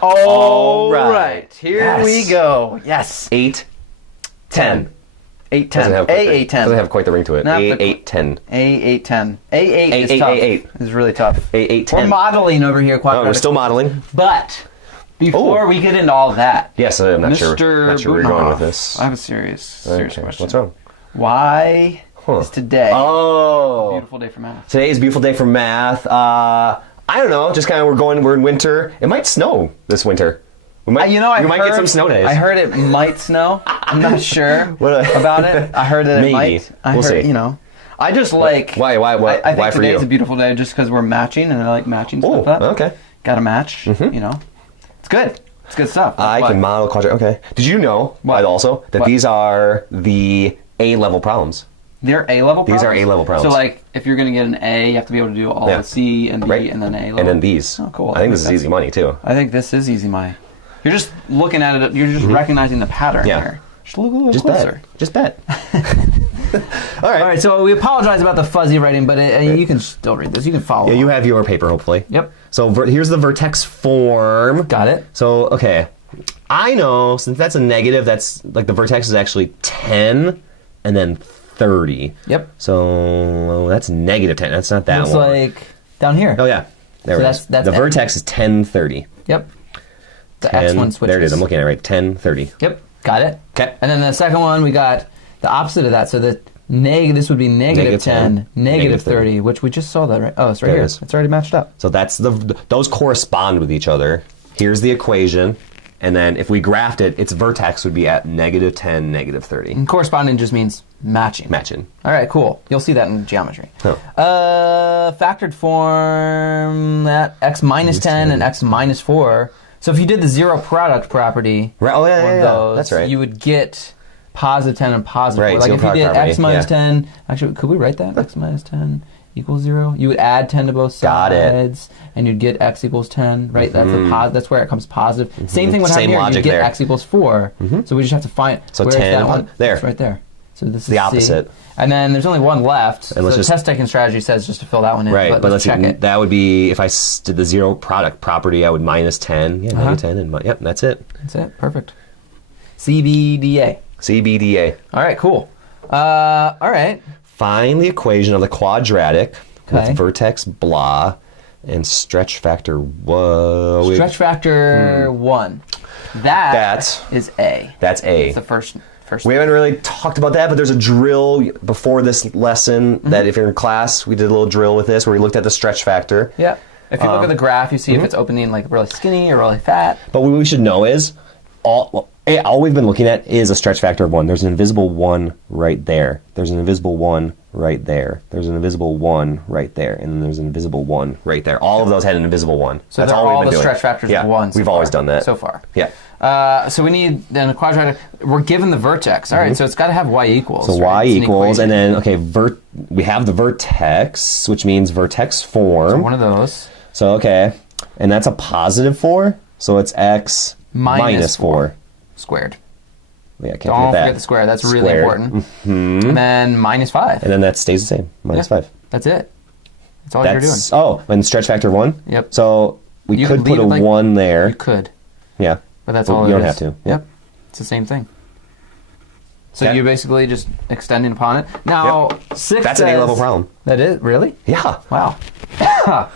All right. Here we go. Yes. 8, 10. 8, 10. A8, 10. Doesn't have quite the ring to it. A8, 10. A8, 10. A8 is tough. A8 is really tough. A8, 10. We're modeling over here. Oh, we're still modeling. But before we get into all that, yes, I'm not sure where you're going with this. I have a serious question. What's wrong? Why is today a beautiful day for math? Today is a beautiful day for math. I don't know. Just kind of we're in winter. It might snow this winter. We might get some snow days. I heard it might snow. I'm not sure about it. I heard that it might. We'll see. I just like. Why I think for you? today's a beautiful day just because we're matching and I like matching stuff up. Okay. Got to match. It's good. It's good stuff. I can model quadratic. Okay. Did you know that these are the A-level problems? They're A-level problems? These are A-level problems. So, like, if you're going to get an A, you have to be able to do all the C and B and then A-level. And then these. Oh, cool. I think this is easy money, too. I think this is easy money. You're just looking at it. You're just recognizing the pattern here. Just look a little closer. Just bet. All right. So we apologize about the fuzzy writing, but you can still read this. You can follow. Yeah, you have your paper, hopefully. Yep. So here's the vertex form. Got it. So, okay. I know, since that's a negative, that's like the vertex is actually 10 and then 30. Yep. So that's negative 10. That's not that one. Looks like down here. Oh, yeah. There it is. The vertex is 10, 30. Yep. The X one switches. There it is. I'm looking at it right. 10, 30. Yep. Got it. Okay. And then the second one, we got the opposite of that. So this would be negative 10, negative 30, which we just saw that, right? Oh, it's right here. It's already matched up. So that's those correspond with each other. Here's the equation. And then if we graphed it, its vertex would be at negative 10, negative 30. And corresponding just means matching. Matching. All right, cool. You'll see that in geometry. Oh. Factored form, that x minus 10 and x minus 4. So if you did the zero product property those, that's right. you would get positive 10 and positive 4. Right, Like if you did property. x minus 10, actually, could we write that? X minus 10 equals 0. You would add 10 to both sides, and you'd get x equals 10, right? That's where it comes positive. Same thing would happen here. You'd get x equals 4. So we just have to find where's 10 that one? there. It's right there. So this is the opposite. C. And then there's only one left. So the test taking strategy says just to fill that one in. Right, but let's check it. That would be, if I did the zero product property, I would minus 10. Yeah, negative 10. And yep, that's it. That's it. Perfect. CBDA. CBDA. All right, cool. All right. Find the equation of the quadratic with vertex blah and stretch factor. Whoa. Stretch factor 1. That is A. That's A. It's the first. We haven't really talked about that, but there's a drill before this lesson that if you're in class, we did a little drill with this where we looked at the stretch factor. Yeah. If you look at the graph, you see if it's opening like really skinny or really fat. But what we should know is all we've been looking at is a stretch factor of 1. There's an invisible 1 right there. There's an invisible 1 right there. There's an invisible 1 right there. And then there's an invisible 1 right there. All of those had an invisible 1. So that's all we've the been doing. stretch factors of 1 we've always done that. So far. Yeah. So we need then a quadratic. We're given the vertex. All right, so it's got to have y equals. So y equals, and then, we have the vertex, which means vertex form. So one of those. So, and that's a positive 4, so it's x minus 4. Squared. Yeah, can't Don't forget the square. That's really important. And then minus 5. And then that stays the same, minus 5. That's it. That's all you're doing. Oh, and stretch factor 1? Yep. So we could put a 1 there. You could. Yeah. But that's all you don't have to. Yep. It's the same thing. So you're basically just extending upon it. Now, 6 That's an A-level problem. That is? Really? Yeah. Wow. All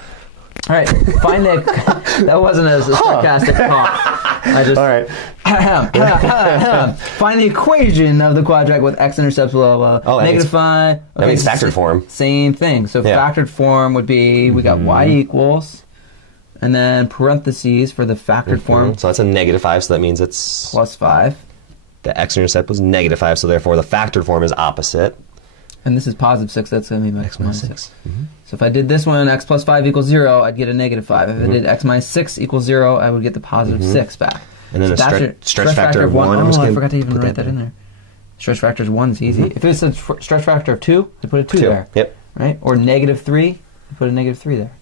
right. Find that wasn't as a sarcastic cough. All right. Find the equation of the quadratic with x-intercepts, blah, blah, blah. Negative 5. Okay, that means factored form. Same thing. So factored form would be, we got y equals, and then parentheses for the factored form. So that's a negative 5, so that means it's plus 5. The x-intercept was negative 5, so therefore the factored form is opposite. And this is positive 6, that's going to be x minus 6. So if I did this one, x plus 5 equals 0, I'd get a negative 5. If I did x minus 6 equals 0, I would get the positive 6 back. And then a stretch factor of 1. I forgot to even write that in there. Stretch factor of 1 is easy. If it's a stretch factor of 2, I put a 2 there. Yep. Right? Or negative 3, I put a negative 3 there.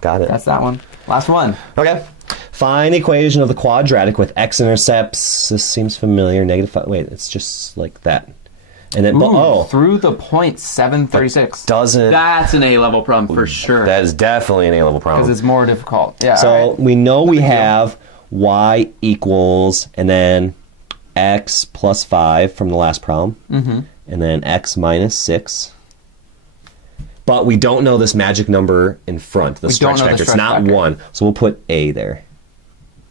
Got it. That's that one. Last one. Okay. Find the equation of the quadratic with x-intercepts. This seems familiar. Negative 5. Wait, it's just like that. And then, through the point 736. Doesn't. That's an A-level problem for sure. That is definitely an A-level problem. Because it's more difficult. Yeah. So we know we have y equals, and then x plus 5 from the last problem, and then x minus 6. But we don't know this magic number in front, the stretch factor. It's not 1, so we'll put a there.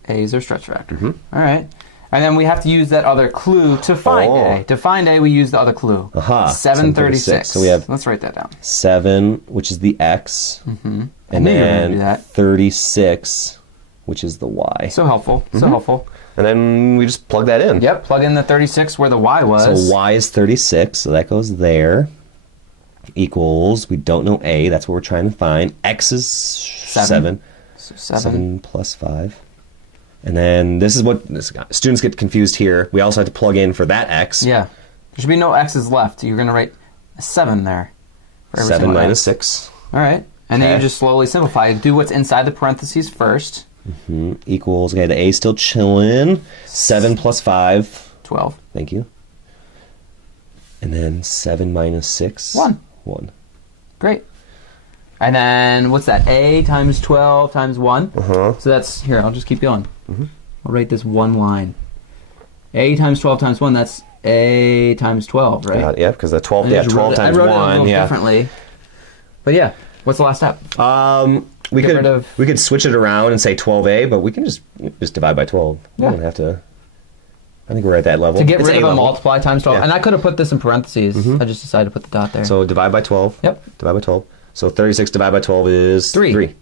A is our stretch factor. All right. And then we have to use that other clue to find a. To find a, we use the other clue. 736. So we have, let's write that down. 7, which is the x, and then 36, which is the y. So helpful. So helpful. And then we just plug that in. Yep, plug in the 36 where the y was. So y is 36, so that goes there. Equals, we don't know a, that's what we're trying to find. X is 7. So 7 plus 5. And then this is what students get confused here. We also have to plug in for that x. Yeah. There should be no x's left. You're going to write a 7 there. For every 7 minus x. 6. All right. And then you just slowly simplify. Do what's inside the parentheses first. Equals, okay, the a still chilling. 7 plus 5. 12. Thank you. And then 7 minus 6. 1. Great. And then what's that? A times 12 times 1. So that's, here, I'll just keep going. I'll write this one line. A times 12 times 1, that's A times 12, right? Yeah, because the 12, 12 times 1. I wrote it a little differently. But yeah, what's the last step? We could switch it around and say 12a, but we can just divide by 12. We don't have to. I think we're at that level. To get rid of a multiply times 12. And I could have put this in parentheses. I just decided to put the dot there. So divide by 12. Yep. Divide by 12. So 36 divided by 12 is 3.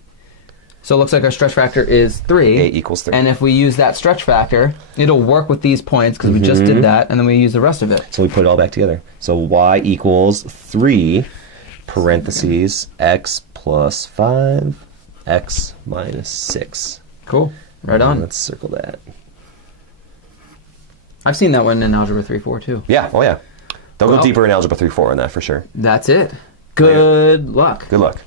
So it looks like our stretch factor is 3. A equals 3. And if we use that stretch factor, it'll work with these points because we just did that, and then we use the rest of it. So we put it all back together. So y equals 3, parentheses, x plus 5, x minus 6. Cool. Right on. Let's circle that. I've seen that one in Algebra 3-4 too. Yeah, oh yeah. They'll go deeper in Algebra 3-4 on that for sure. That's it. Good luck. Good luck.